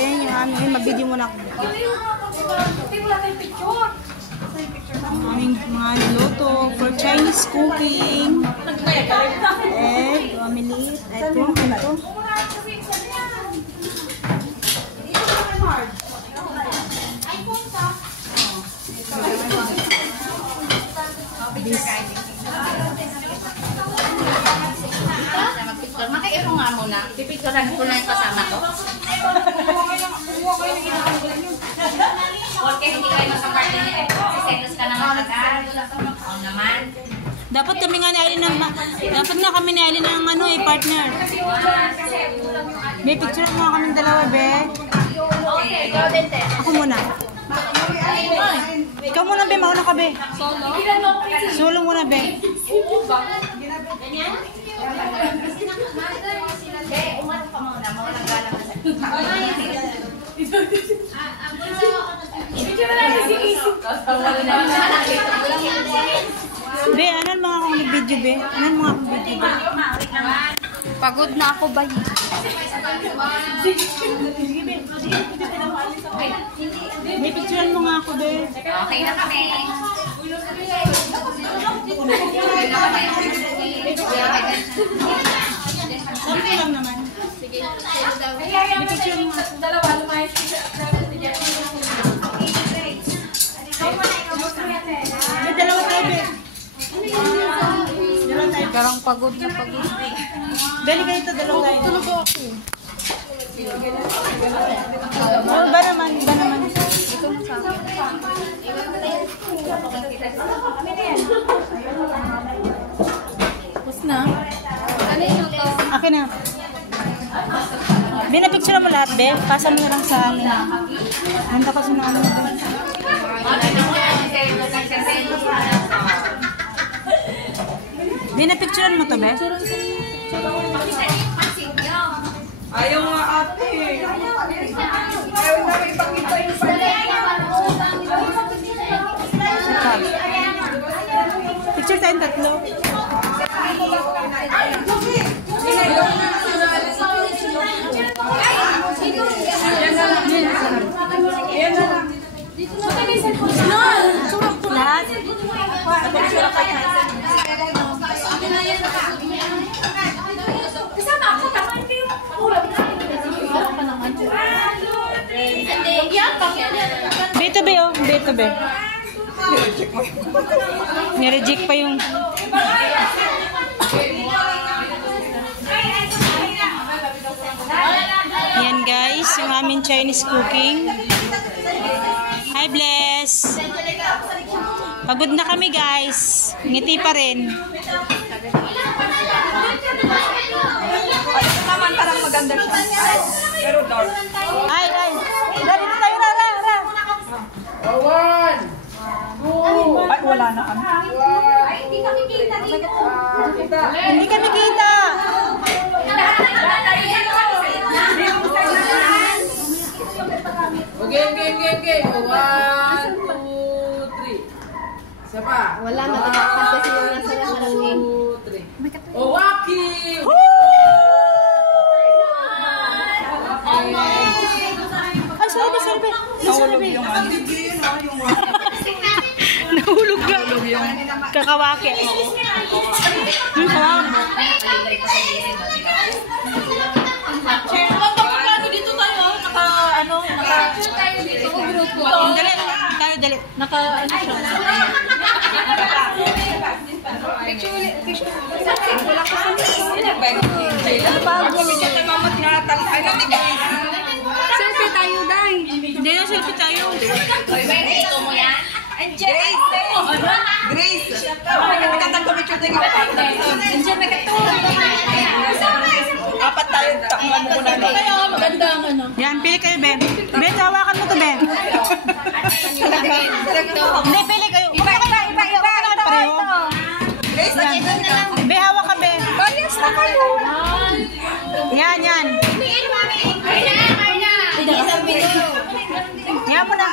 ayan yung aming, mabidyo muna ako. Ang aming mga niluto for Chinese cooking. Egg, omelet, ito. Maki-iro nga muna. Pipicturean ko na yung kasama ko. Porque hindi kayo nasa party niya. Siselos ka naman agad. Oo naman. Dapat kami nga ni Aileen ng ano eh, partner. Be, picture mo nga kaming dalawa, be. Okay, ikaw din, te. Ako muna. Ikaw muna, be. Mauna ka, be. Solo muna, be. Ganyan? Be, umat pa muna. Maulang galang na sa'yo. Be, anan mga akong video, be? Anan mga akong video, be? Pagod na ako ba yun? May picturean mo nga ako, be. Okay na kami. Sabi lang naman. Sige. May picture mo nga. Dalawa, lumayas siya. Be, dalawa tayo, be. Dalawa tayo. Garang pagod na pagod. Dali kayo ito, dalawa tayo. Tulog ako. Ba naman, ba naman. Ito na sa akin. Tapos na. Ano yun ito? Akin na. Be, na-picture mo lahat, be. Pasa mo na lang sa amin. Handa kasi na ano. Be, na-picturean mo to, be. Ayaw nga ate. Ayaw na ipakita yung Picture tayong tatlo. Lahat? kasama ako, tama ito yung ulam na. Beto, be, oh. Beto, be. Nireject pa yung... Yan, guys. Yung aming Chinese cooking. Hi, Bless. Pagod na kami, guys. Ngiti pa rin. Ito naman parang maganda siya. Pero dark. Ay, ay. Dali na tayo, ra. One. Two. Ay, wala na kami. Ay, hindi kami kita dito. Hindi kami kita. Okay. 1, 2, 3. Isa pa. Wala na, nakakanta siya yung nasa lahat. 2, 3. Oh, walking! Ay, sorry. Nahulog yung ano. Nahulog ka. Kakawake. Dito tayo, Dali. Selfie tayo, Day. Hindi na selfie tayo. Ito mo yan? Grace! Magkatang picture tayo. Apat tayo. Takman mo na. Kaya maganda ang ano. Yan, pili kayo, be. Be, hawakan mo to, be. Hindi, pili kayo. Iba. Pareho. Grace, Be, hawak ka, be. bias na kayo. Yan. Yan mo na.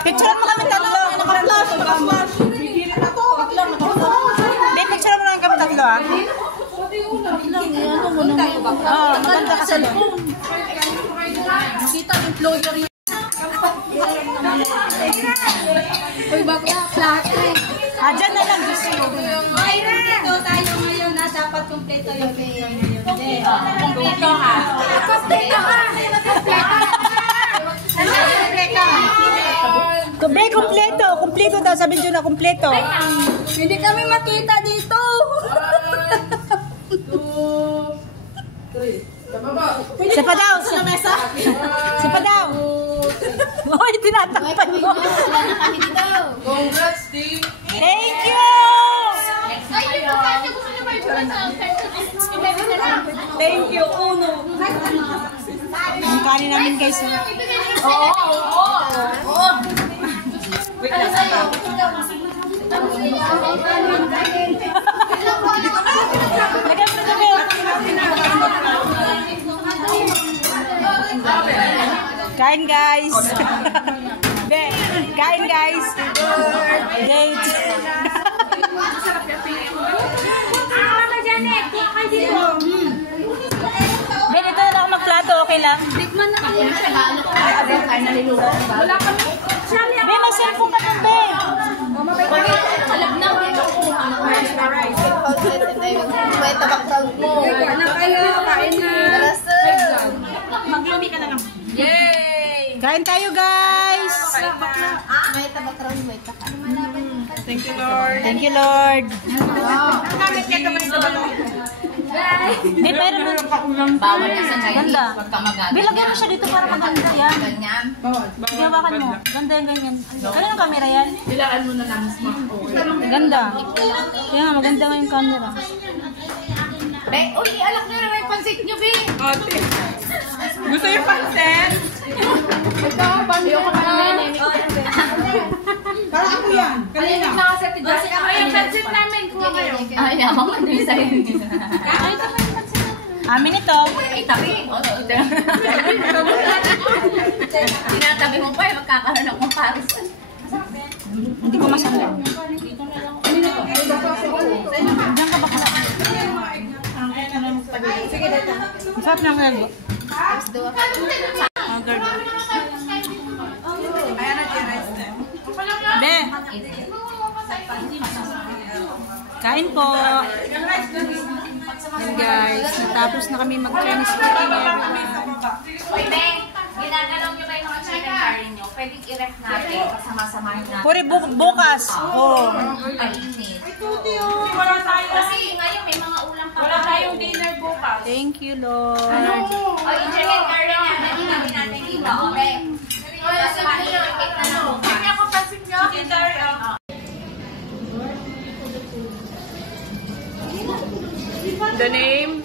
Picture mo kami tatlo. Be, picture mo lang kami tatlo, ah. Maganda kasi doon. Kita yung employer yun. Uy, bakla, plate. Dyan na lang gusto mo. Okay na. Dito tayo ngayon na dapat kumpleto yung ngayon. Kumpleto ha. Kumpleto ka. Be, kumpleto. Kumpleto daw. Sabihin nyo na kumpleto. Hindi kami makita dito. Siya pa daw. Siya pa daw. Hoy, tinatakpan mo. Congrats, Steve. Thank you! Thank you, Uno. Ang kanin namin guys. Oo. Wait lang. Kain guys. Be, kain guys. Date. Ben, ito na ako magplato, okay lang? Be, may cellphone ka nun, Be. Maglumi ka na lang. Yay! Kain tayo guys. Thank you, Lord. Thank you, Lord. Bakit ka naman sa balo? Be, pero Bawal na sa Chinese. ganda. Huwag ka magagamit. Be, lagyan mo siya dito para maganda yan. Ganyan. Hawakan mo. Ganda yan, ganyan. Ano yung camera yan? Ilaan mo na lang. Ganda. Kaya nga, maganda nga yung camera. Be, uy, alak nyo na may pansit nyo, Be. Ate. Gusto yung pansit? Ito, pansit ko pa namin. Para ako yan. Kanina. Ay, pansit namin. Kuha kayo. Ay, ako man din sa'yo. Amin ito. Ay, tabi. Tinatabi mo pa, magkakaroon ng comparison. Hindi ko masama. Diyan ka ba ka? Sige, dito. Masarap na mga Be. Kain po. Yan guys, natapos na kami mag-Chinese cooking. Uy, Beng, ginagalaw nyo ba yung mga chicken curry nyo? Pwedeng i-ref natin, kasama-samahin natin. Puri bukas. Oh. Ay, init. Kasi ngayon may mga ulam pa. Wala tayong dinner bukas. Thank you, Lord. O, yung chicken curry nga, nagigawin natin dito. O, Beng. Kasi mahirikit na lang. Hindi ako pansin nyo. Chicken curry, o. The name?